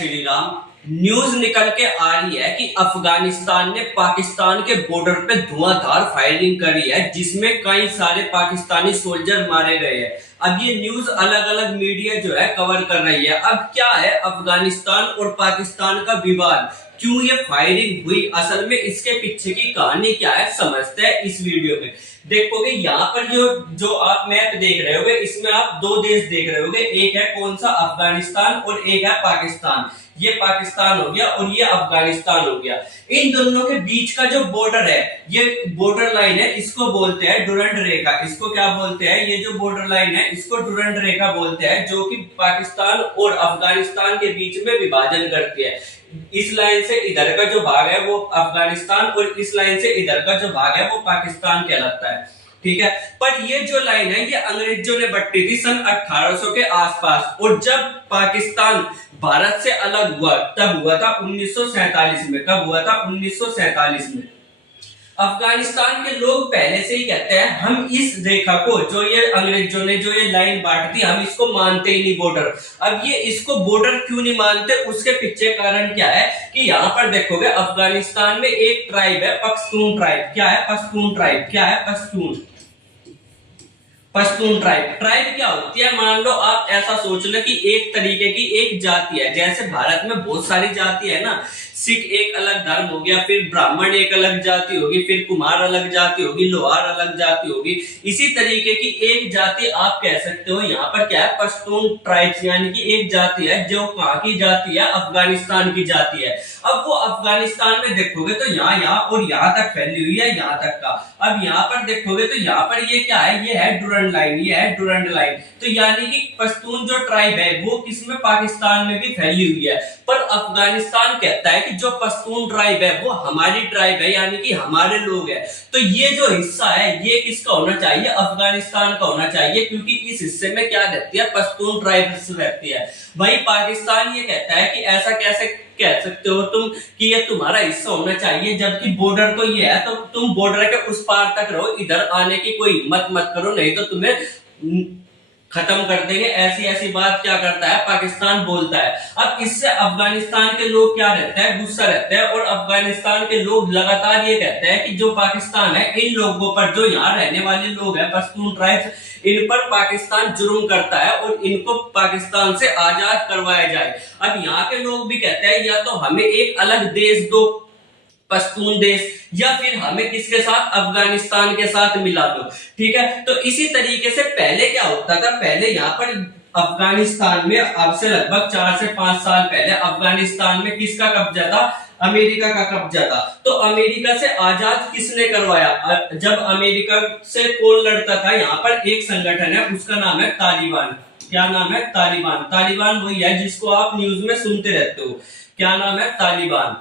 Shri Ram. News निकल के आ रही है कि अफगानिस्तान ने पाकिस्तान के बॉर्डर पे धुआंधार फायरिंग करी है, जिसमें कई सारे पाकिस्तानी सोल्जर मारे गए हैं। अब ये न्यूज अलग अलग मीडिया जो है कवर कर रही है। अब क्या है अफगानिस्तान और पाकिस्तान का विवाद, क्यों ये फायरिंग हुई, असल में इसके पीछे की कहानी क्या है, समझते हैं इस वीडियो में। देखोगे यहाँ पर जो आप मैप देख रहे होगे, इसमें आप दो देश देख रहे होगे, एक है कौन सा, अफगानिस्तान, और एक है पाकिस्तान। ये पाकिस्तान हो गया और ये अफगानिस्तान हो गया। इन दोनों के बीच का जो बॉर्डर है, ये बॉर्डर लाइन है, इसको बोलते हैं डुरंड रेखा। इसको क्या बोलते हैं, ये जो बॉर्डर लाइन है इसको डुरंड रेखा बोलते हैं, जो कि पाकिस्तान और अफगानिस्तान के बीच में विभाजन करती है। इस लाइन से इधर का जो भाग है वो अफगानिस्तान, और इस लाइन से इधर का जो भाग है वो पाकिस्तान कहलाता है। ठीक है, पर ये जो लाइन है ये अंग्रेजों ने बट्टी थी सन 1800 के आसपास, और जब पाकिस्तान भारत से अलग हुआ तब हुआ था 1947 में। कब हुआ था? 1947 में। अफगानिस्तान के लोग पहले से ही कहते हैं हम इस रेखा को, जो ये अंग्रेजों ने जो ये लाइन बांट दी, हम इसको मानते ही नहीं बॉर्डर। अब ये इसको बॉर्डर क्यों नहीं मानते, उसके पीछे कारण क्या है कि यहाँ पर देखोगे अफगानिस्तान में एक ट्राइब है पख्तून ट्राइब। क्या है? पख्तून ट्राइब। क्या है? पश्तून ट्राइब। ट्राइब क्या होती है? मान लो आप ऐसा सोच लो कि एक तरीके की एक जाति है, जैसे भारत में बहुत सारी जाति है ना, सिख एक अलग धर्म हो गया, फिर ब्राह्मण एक अलग जाति होगी, फिर कुम्हार अलग जाति होगी, लोहार अलग जाति होगी। इसी तरीके की एक जाति आप कह सकते हो यहाँ पर क्या है, पश्तून ट्राइब्स, यानी कि एक जाति है जो कहाँ की जाति है, अफगानिस्तान की जाति है। अब वो अफगानिस्तान में देखोगे तो यहाँ और यहाँ तक फैली हुई है, यहाँ तक का। अब यहाँ पर देखोगे तो यहाँ पर ये क्या है, ये है डुरंड लाइन, ये है डुरंड लाइन। तो यानी कि पश्तून जो ट्राइब है वो किसमें, पाकिस्तान में भी फैली हुई है। पर अफगानिस्तान कहता है कि जो पश्तून ट्राइब है वो हमारी ट्राइब है, यानी कि हमारे लोग हैं। तो ये जो हिस्सा है ये किसका होना चाहिए, अफगानिस्तान का होना चाहिए, क्योंकि इस हिस्से में क्या रहती है, पश्तून ट्राइब रहती है। वही पाकिस्तान ये कहता है कि ऐसा कैसे कह सकते हो तुम कि ये तुम्हारा हिस्सा होना चाहिए, जबकि बॉर्डर तो ये है, तो तुम बॉर्डर के उस पार तक रहो, इधर आने की कोई हिम्मत मत करो, नहीं तो तुम्हें खत्म कर देंगे। ऐसी ऐसी बात क्या करता है, पाकिस्तान बोलता है। अब इससे अफगानिस्तान के लोग क्या रहते हैं, गुस्सा रहते हैं, और अफगानिस्तान के लोग लगातार ये कहते हैं कि जो पाकिस्तान है, इन लोगों पर, जो यहाँ रहने वाले लोग हैं पश्तून ट्राइब्स, इन पर पाकिस्तान जुर्म करता है और इनको पाकिस्तान से आजाद करवाया जाए। अब यहाँ के लोग भी कहते हैं या तो हमें एक अलग देश दो, पश्तून देश, या फिर हमें किसके साथ, अफगानिस्तान के साथ मिला दो। ठीक है, तो इसी तरीके से पहले क्या होता था, पहले यहाँ पर अफगानिस्तान में अब से लगभग 4 से 5 साल पहले अफगानिस्तान में किसका कब्जा था, अमेरिका का कब्जा था। तो अमेरिका से आजाद किसने करवाया, जब अमेरिका से कौन लड़ता था, यहाँ पर एक संगठन है, उसका नाम है तालिबान। क्या नाम है? तालिबान। तालिबान वही है जिसको आप न्यूज में सुनते रहते हो। क्या नाम है? तालिबान।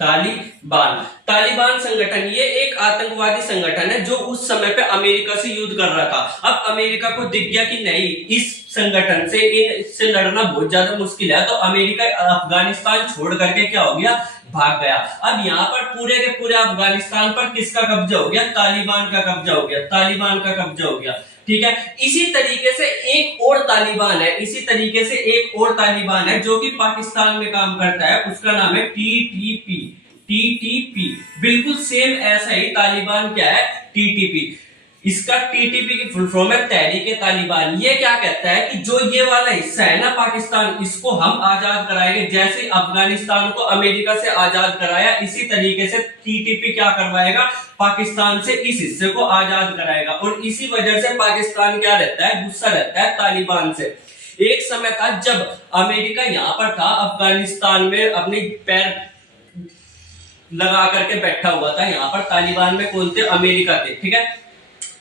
तालिबान संगठन ये एक आतंकवादी संगठन है जो उस समय पे अमेरिका से युद्ध कर रहा था। अब अमेरिका को दिख गया कि नहीं, इस संगठन से इससे लड़ना बहुत ज्यादा मुश्किल है, तो अमेरिका अफगानिस्तान छोड़ करके क्या हो गया, भाग गया। अब यहाँ पर पूरे के पूरे अफगानिस्तान पर किसका कब्जा हो गया, तालिबान का कब्जा हो गया, तालिबान का कब्जा हो गया। ठीक है, इसी तरीके से एक और तालिबान है, इसी तरीके से एक और तालिबान है जो कि पाकिस्तान में काम करता है, उसका नाम है टीटीपी। टीटीपी बिल्कुल सेम ऐसा ही तालिबान क्या है, टीटीपी। इसका टीटीपी की फुल फॉर्म है तहरीक तालिबान। ये क्या कहता है कि जो ये वाला हिस्सा है ना पाकिस्तान, इसको हम आजाद कराएंगे। जैसे अफगानिस्तान को अमेरिका से आजाद कराया, इसी तरीके से टीटीपी क्या करवाएगा, पाकिस्तान से इस हिस्से को आजाद कराएगा। और इसी वजह से पाकिस्तान क्या रहता है, गुस्सा रहता है तालिबान से। एक समय था जब अमेरिका यहाँ पर था, अफगानिस्तान में अपने पैर लगा करके बैठा हुआ था। यहाँ पर तालिबान में कौन थे, अमेरिका थे। ठीक है,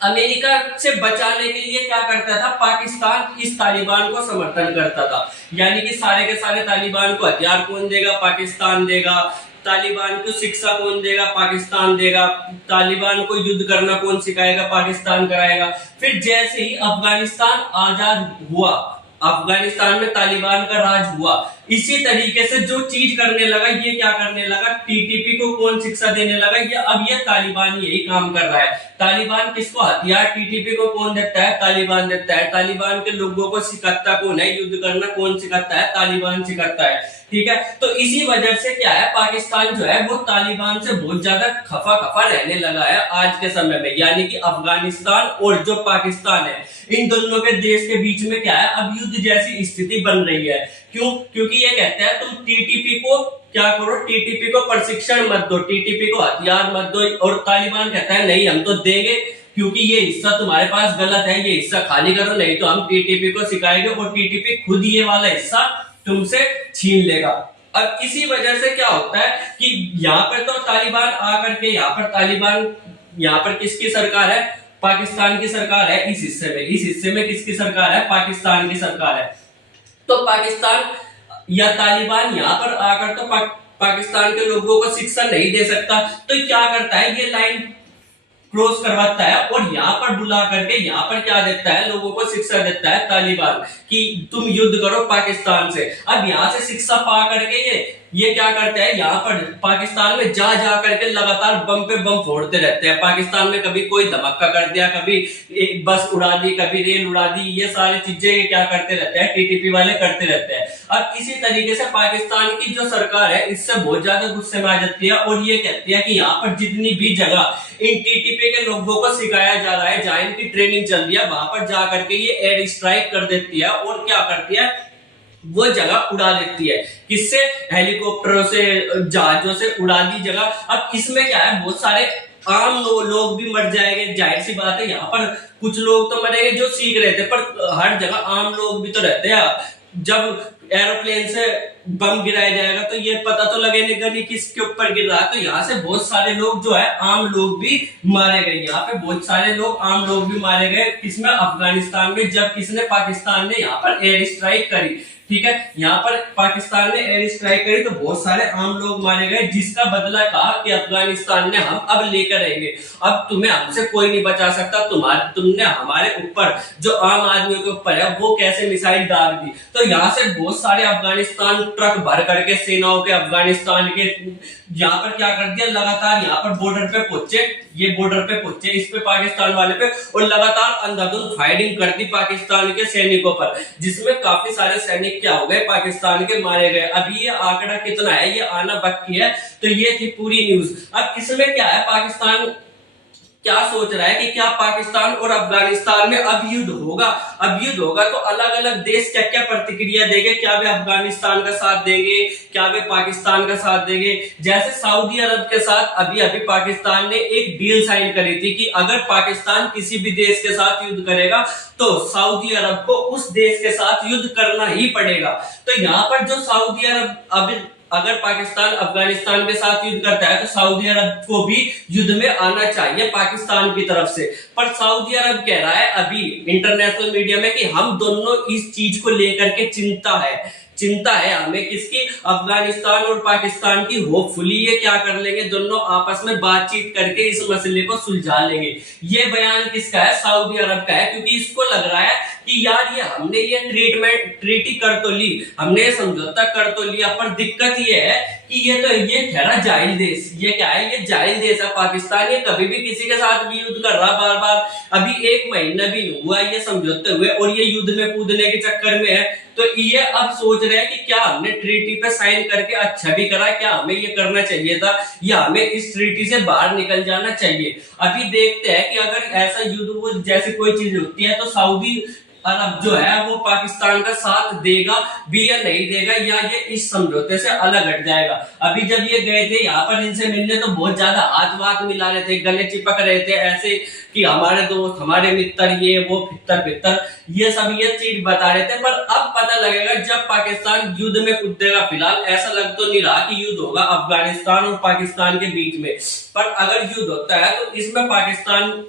अमेरिका से बचाने के लिए क्या करता था, पाकिस्तान इस तालिबान को समर्थन करता था। यानी कि सारे के सारे तालिबान को हथियार कौन देगा, पाकिस्तान देगा। तालिबान को शिक्षा कौन देगा, पाकिस्तान देगा। तालिबान को युद्ध करना कौन सिखाएगा, पाकिस्तान कराएगा। फिर जैसे ही अफगानिस्तान आजाद हुआ, अफगानिस्तान में तालिबान का राज हुआ, इसी तरीके से जो चीज करने लगा, ये क्या करने लगा, टीटीपी को कौन शिक्षा देने लगा, ये अब ये तालिबान यही काम कर रहा है। तालिबान किसको हथियार, टीटीपी को कौन देता है? तालिबान देता है। तालिबान के लोगों को सिखाता कौन है? युद्ध करना कौन सिखाता है? तालिबान सिखाता है। ठीक है, तो इसी वजह से क्या है, पाकिस्तान जो है वो तालिबान से बहुत ज्यादा खफा खफा रहने लगा है आज के समय में। यानी कि अफगानिस्तान और जो पाकिस्तान है, इन दोनों के देश के बीच में क्या है, अब युद्ध जैसी स्थिति बन रही है। क्यों? क्योंकि ये कहते हैं तुम टीटीपी को क्या करो, टीटीपी को प्रशिक्षण मत दो, टीटीपी को हथियार मत दो। और तालिबान कहता है नहीं, हम तो देंगे, क्योंकि ये हिस्सा तुम्हारे पास गलत है, ये हिस्सा खाली करो, नहीं तो हम टीटीपी को सिखाएंगे और टीटीपी खुद ये वाला हिस्सा तुमसे छीन लेगा। अब इसी वजह से क्या होता है कि यहाँ पर तो तालिबान आकर के यहाँ पर किसकी सरकार है? पाकिस्तान की सरकार है। इस हिस्से में किसकी सरकार है? पाकिस्तान की सरकार है। तो पाकिस्तान या तालिबान यहाँ पर आकर तो पाकिस्तान के लोगों को शिक्षा नहीं दे सकता, तो क्या करता है, ये लाइन क्रॉस करवाता है और यहाँ पर बुला करके यहाँ पर क्या देता है, लोगों को शिक्षा देता है तालिबान कि तुम युद्ध करो पाकिस्तान से। अब यहाँ से शिक्षा पा करके ये क्या करते हैं, यहाँ पर पाकिस्तान में जा करके लगातार बम पे बम फोड़ते रहते हैं। पाकिस्तान में कभी कोई धमाका कर दिया, कभी एक बस उड़ा दी, कभी रेल उड़ा दी, ये सारी चीजें ये क्या करते रहते हैं, टीटीपी वाले करते रहते हैं। अब इसी तरीके से पाकिस्तान की जो सरकार है इससे बहुत ज्यादा गुस्से में आ जाती है और ये कहती है कि यहाँ पर जितनी भी जगह इन टीटीपी के लोगों को सिखाया जा रहा है, जहां इनकी ट्रेनिंग चल रही है, वहां पर जा करके ये एयर स्ट्राइक कर देती है और क्या करती है, वो जगह उड़ा देती है। किससे? हेलीकॉप्टरों से, जहाजों से उड़ा दी जगह। अब इसमें क्या है, बहुत सारे आम लोग भी मर जाएंगे, जाहिर सी बात है। यहाँ पर कुछ लोग तो मरेंगे जो सीख रहे थे, पर हर जगह आम लोग भी तो रहते हैं। जब एरोप्लेन से बम गिराया जाएगा तो ये पता तो लगेगा नहीं किसके ऊपर गिर रहा है। तो यहाँ से बहुत सारे लोग जो है आम लोग भी मारे गए। यहाँ पे बहुत सारे लोग आम लोग भी मारे गए, किसमें? अफगानिस्तान में, जब किसने, पाकिस्तान ने यहाँ पर एयर स्ट्राइक करी। ठीक है, यहाँ पर पाकिस्तान ने एयर स्ट्राइक करी तो बहुत सारे आम लोग मारे गए, जिसका बदला कहा कि अफगानिस्तान ने हम अब लेकर रहेंगे, अब तुम्हें हमसे कोई नहीं बचा सकता। तुमने हमारे ऊपर जो आम आदमियों के ऊपर है वो कैसे मिसाइल डाल दी। तो यहाँ से बहुत सारे अफगानिस्तान ट्रक भर करके सेनाओं के, अफगानिस्तान के यहाँ पर क्या कर दिया, लगातार यहाँ पर बॉर्डर पे पहुंचे, ये बॉर्डर पे पहुंचे, इस पे पाकिस्तान वाले पे, और लगातार अंधाधुंध फायरिंग कर दी पाकिस्तान के सैनिकों पर, जिसमें काफी सारे सैनिक क्या हो गए, पाकिस्तान के मारे गए। अभी ये आंकड़ा कितना है, ये आना बाकी है। तो ये थी पूरी न्यूज। अब इसमें क्या है, पाकिस्तान क्या सोच रहा है कि क्या पाकिस्तान और अफगानिस्तान में अब युद्ध होगा। अब युद्ध होगा तो अलग अलग देश क्या क्या प्रतिक्रिया देंगे, क्या वे अफगानिस्तान का साथ देंगे, क्या वे पाकिस्तान का साथ देंगे। जैसे सऊदी अरब के साथ अभी पाकिस्तान ने एक डील साइन करी थी कि अगर पाकिस्तान किसी भी देश के साथ युद्ध करेगा तो सऊदी अरब को उस देश के साथ युद्ध करना ही पड़ेगा। तो यहाँ पर जो सऊदी अरब अगर पाकिस्तान अफगानिस्तान के साथ युद्ध करता है तो सऊदी अरब को भी युद्ध में आना चाहिए पाकिस्तान की तरफ से। पर सऊदी अरब कह रहा है अभी इंटरनेशनल मीडिया में कि हम दोनों इस चीज को लेकर के चिंता है हमें किसकी, अफगानिस्तान और पाकिस्तान की। होपफुली ये क्या कर लेंगे, दोनों आपस में बातचीत करके इस मसले को सुलझा लेंगे। ये बयान किसका है, सऊदी अरब का है, क्योंकि इसको लग रहा है कि यार हमने ये ट्रीटी कर तो ली, हमने समझौता कर तो लिया, पर दिक्कत ये है कि ये ठहरा जाहिल देश। ये क्या है, ये जाहिल देश है पाकिस्तान। ये कभी भी किसी के साथ भी युद्ध कर रहा बार बार। अभी 1 महीना भी नहीं हुआ ये समझौते हुए और ये युद्ध में कूदने के चक्कर में है। तो ये अब सोच रहे हैं कि क्या हमने ट्रीटी पे साइन करके अच्छा भी करा, क्या हमें ये करना चाहिए था या हमें इस ट्रीटी से बाहर निकल जाना चाहिए। अभी देखते हैं कि अगर ऐसा युद्ध जैसी कोई चीज होती है तो सऊदी अरब जो है वो पाकिस्तान का साथ देगा भी या नहीं देगा, या ये इस समझौते से अलग हट जाएगा। अभी जब ये गए थे यहाँ पर इनसे मिलने तो बहुत ज्यादा हाथ मिला रहे थे, गले चिपक रहे थे ऐसे कि हमारे दोस्त, हमारे मित्र, ये वो फितर ये सब ये चीज बता रहे थे। पर अब पता लगेगा जब पाकिस्तान युद्ध में कूदेगा। फिलहाल ऐसा लग तो नहीं रहा कि युद्ध होगा अफगानिस्तान और पाकिस्तान के बीच में, पर अगर युद्ध होता है तो इसमें पाकिस्तान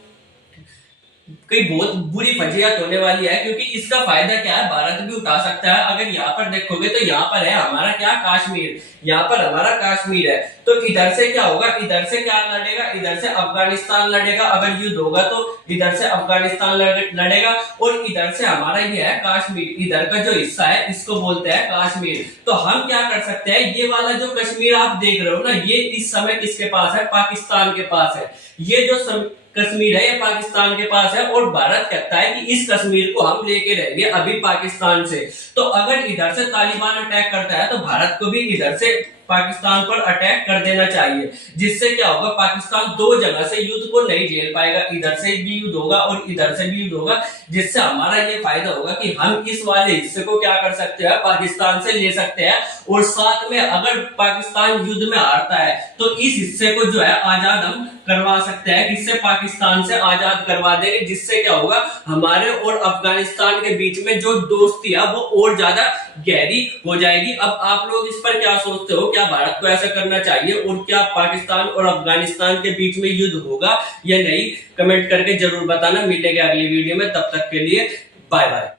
कई बहुत बुरी फजीहत होने वाली है, क्योंकि इसका फायदा क्या है, भारत भी उठा सकता है। अगर यहाँ पर देखोगे तो यहाँ पर है हमारा क्या, कश्मीर, यहाँ पर हमारा कश्मीर है। तो इधर से क्या होगा, इधर से क्या लड़ेगा, इधर से अफगानिस्तान लड़ेगा। अगर युद्ध होगा तो इधर से अफगानिस्तान लड़ेगा और इधर से हमारा ये है कश्मीर, इधर का जो हिस्सा है इसको बोलते हैं कश्मीर। तो हम क्या कर सकते हैं, ये वाला जो कश्मीर आप देख रहे हो ना, ये इस समय किसके पास है, पाकिस्तान के पास है। ये जो कश्मीर है ये पाकिस्तान के पास है और भारत कहता है कि इस कश्मीर को हम लेके रहेंगे अभी पाकिस्तान से। तो अगर इधर से तालिबान अटैक करता है तो भारत को भी इधर से पाकिस्तान पर अटैक कर देना चाहिए, जिससे क्या होगा, पाकिस्तान दो जगह से युद्ध को नहीं झेल पाएगा, इधर से भी युद्ध होगा और इधर से भी युद्ध होगा, जिससे हमारा ये फायदा होगा कि हम इस वाले हिस्से को क्या कर सकते हैं, पाकिस्तान से ले सकते हैं। और साथ में अगर पाकिस्तान युद्ध में हारता है तो इस हिस्से को जो है आजाद हम करवा सकते हैं, इससे पाकिस्तान से आजाद करवा देंगे, जिससे क्या होगा, हमारे और अफगानिस्तान के बीच में जो दोस्ती है वो और ज्यादा गहरी हो जाएगी। अब आप लोग इस पर क्या सोचते हो, क्या भारत को ऐसा करना चाहिए और क्या पाकिस्तान और अफगानिस्तान के बीच में युद्ध होगा या नहीं, कमेंट करके जरूर बताना। मिलेंगे अगली वीडियो में, तब तक के लिए बाय बाय।